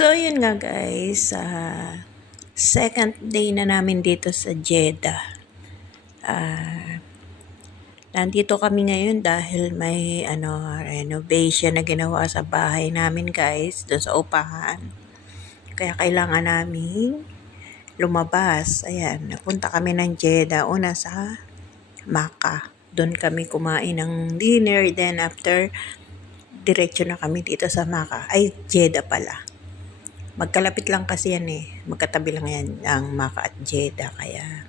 So, yun nga guys, second day na namin dito sa Jeddah. Nandito kami ngayon dahil may renovation na ginawa sa bahay namin guys, doon sa upahan. Kaya kailangan namin lumabas. Ayan, napunta kami ng Jeddah, una sa Makkah. Doon kami kumain ng dinner, then after, diretso na kami dito sa Makkah. Ay, Jeddah pala. Magkalapit lang kasi yan eh. Magkatabi lang yan ang Makkah at Jeddah. Kaya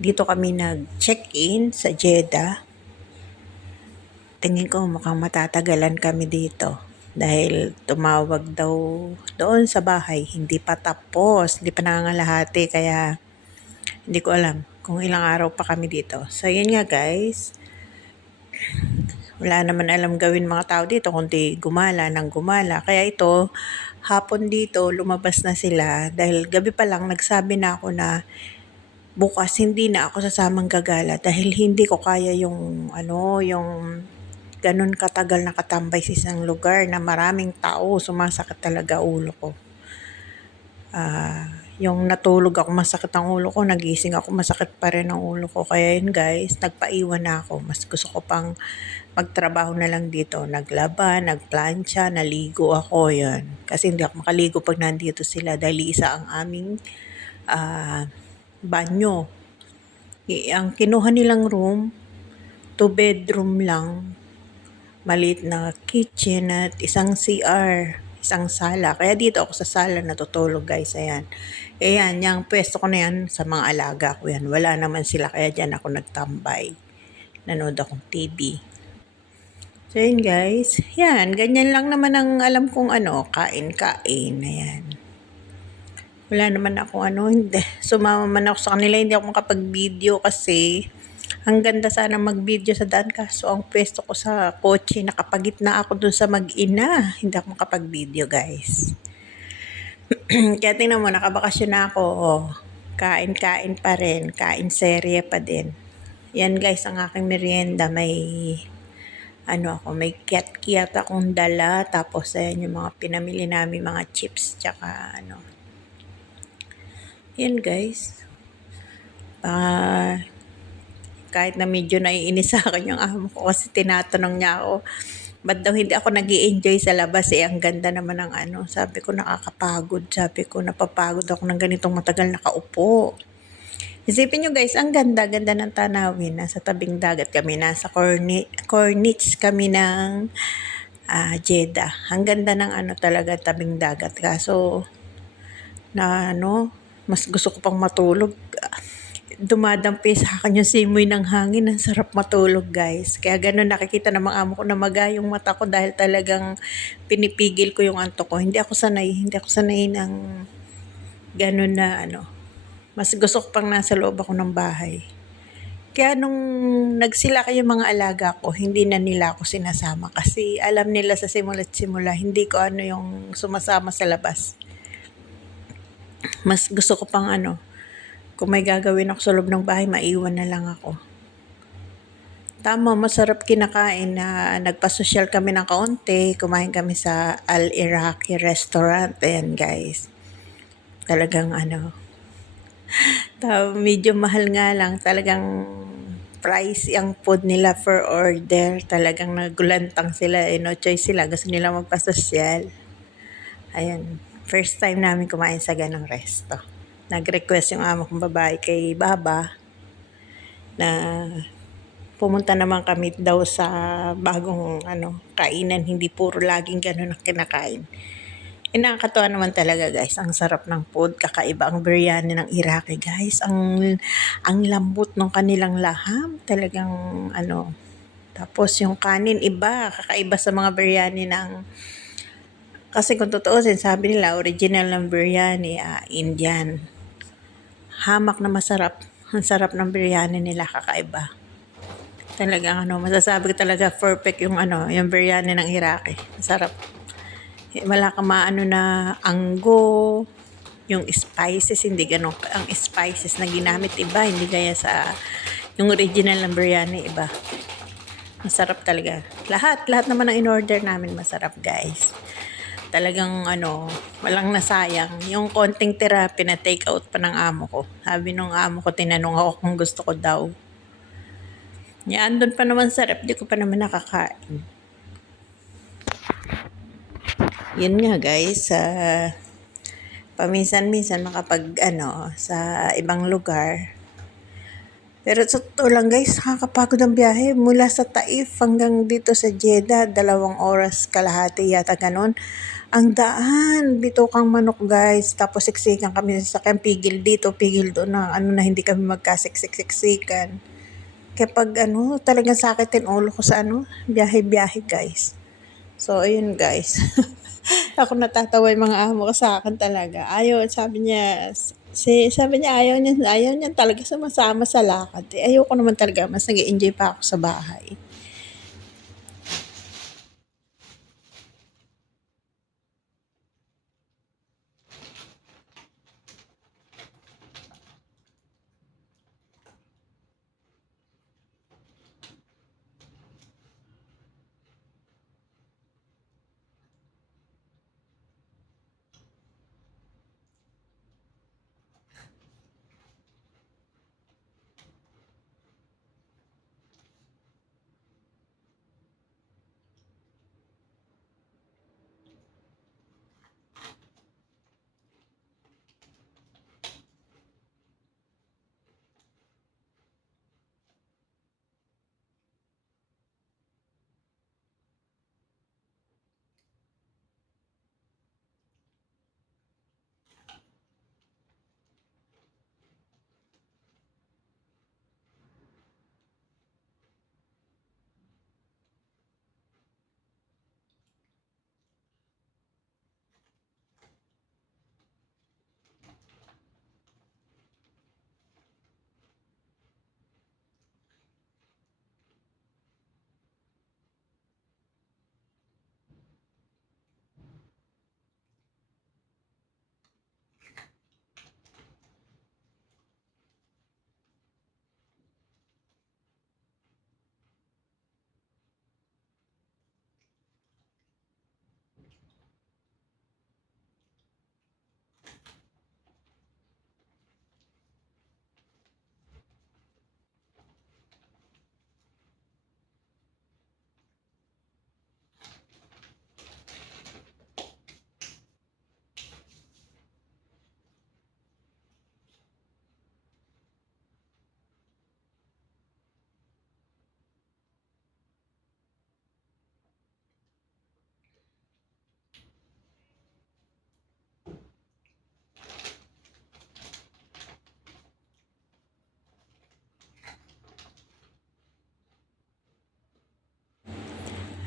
dito kami nag-check-in sa Jeddah. Tingin ko mukhang matatagalan kami dito. Dahil tumawag daw doon sa bahay. Hindi pa tapos. Hindi pa nangangalahati. Kaya hindi ko alam kung ilang araw pa kami dito. So yun nga guys. Wala naman alam gawin mga tao dito kundi gumala ng gumala. Kaya ito, hapon dito, lumabas na sila. Dahil gabi pa lang, nagsabi na ako na bukas hindi na ako sasamang gagala. Dahil hindi ko kaya yung ganun katagal na katambay sa isang lugar na maraming tao. Sumasakit talaga ulo ko. Yung natulog ako, masakit ang ulo ko, nagising ako, masakit pa rin ang ulo ko. Kaya yun guys, nagpaiwan na ako. Mas gusto ko pang magtrabaho na lang dito. Naglaba, nagplancha, naligo ako, yun. Kasi hindi ako makaligo pag nandito sila dahil isa ang aming banyo. Ang kinuha nilang room, 2 bedroom lang. Maliit na kitchen at isang CR. Isang sala. Kaya dito ako sa sala natutulog guys. Ayan. Ayan, yung pwesto ko na yan sa mga alaga ko yan. Wala naman sila kaya dyan ako nagtambay. Nanood akong TV. So yun guys. Yan, ganyan lang naman ang alam kong kain-kain. Ayan. Wala naman ako hindi. Sumama man ako sa kanila, hindi ako makapag-video kasi ang ganda sana mag-video sa daan kaso ang pwesto ko sa kotse, nakapagitna ako dun sa mag-ina. Hindi ako makapag-video guys. Kaya tingnan mo, nakabakasyon na ako. Kain-kain pa rin. Kain serye pa din. Yan guys, ang aking merienda. May may kiat-kiat akong dala. Tapos ayan yung mga pinamili namin, mga chips, tsaka Yan guys. Kahit na medyo naiinis sa akin yung amo ko kasi tinatanong niya ako, ba't daw hindi ako nag-i-enjoy sa labas ang ganda naman ng Sabi ko nakakapagod, sabi ko napapagod ako ng ganitong matagal nakaupo. Isipin nyo guys, ang ganda-ganda ng tanawin. Nasa tabing dagat kami, nasa Corniche kami ng Jeddah. Ang ganda ng talaga tabing dagat. Kaso, mas gusto ko pang matulog. Dumadampi sa akin yung simoy ng hangin. Ang sarap matulog guys. Kaya ganun nakikita ng mga amo ko na maga yung mata ko dahil talagang pinipigil ko yung antok ko. Hindi ako sanay ng ganun na Mas gusto ko pang nasa loob ako ng bahay. Kaya nung nagsila kayo mga alaga ko, hindi na nila ako sinasama. Kasi alam nila sa simula't simula, hindi ko yung sumasama sa labas. Mas gusto ko pang kung may gagawin ako sa loob ng bahay, maiwan na lang ako. Tama, masarap kinakain na nagpasosyal kami ng kaunti. Kumain kami sa Al-Iraqi restaurant. Ayan guys. Talagang medyo mahal nga lang. Talagang price ang food nila per order. Talagang nagulantang sila. No choice sila. Gusto nila magpasosyal. Ayan. First time namin kumain sa ganang resto. Nag-request yung amo kong babae kay Baba na pumunta naman kami daw sa bagong kainan, hindi puro laging ganun ang kinakain. Nakakatuwa naman talaga guys, ang sarap ng food, kakaiba ang biryani ng Iraqi guys, ang lambot ng kanilang laham, talagang tapos yung kanin iba, kakaiba sa mga biryani kasi kung tutuusin, sabi nila original ng biryani, Indian. Hamak na masarap. Ang sarap ng biryani nila, kakaiba. Talagang masasabi ko talaga perfect yung yung biryani ng Iraqi. Masarap. Wala kang na anggo, yung spices, hindi ganun. Ang spices na ginamit iba, hindi gaya sa yung original ng biryani iba. Masarap talaga. Lahat naman ng in-order namin masarap guys. Talagang ano, walang nasayang. Yung konting tira, pina-take out pa ng amo ko. Sabi nung amo ko, tinanong ako kung gusto ko daw. Yan, andun pa naman sa rep, di ko pa naman nakakain. Yun nga guys, paminsan-minsan makapag ano, sa ibang lugar. Pero sa totoo lang guys, nakakapagod ang biyahe. Mula sa Taif hanggang dito sa Jeddah, 2 oras kalahati yata ganun. Ang daan, bitokang manok guys. Tapos siksikan kami sa sakyan, pigil dito, pigil doon na ano na hindi kami magkasiksik-siksikan. Kaya pag ano, talagang sakitin ulo ko sa ano, biyahe-biyahe guys. So, ayun guys. Ako natatawa yung mga amo ko sa akin talaga. Sabi niya ayaw niya talaga sumasama sa lakad. Eh, ayoko naman talaga, mas nag-enjoy pa ako sa bahay.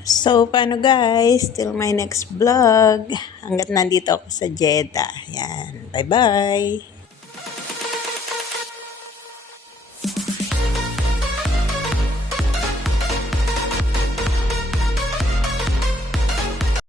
So, paano guys? Till my next vlog. Hanggat nandito ako sa Jeddah. Yan. Bye-bye.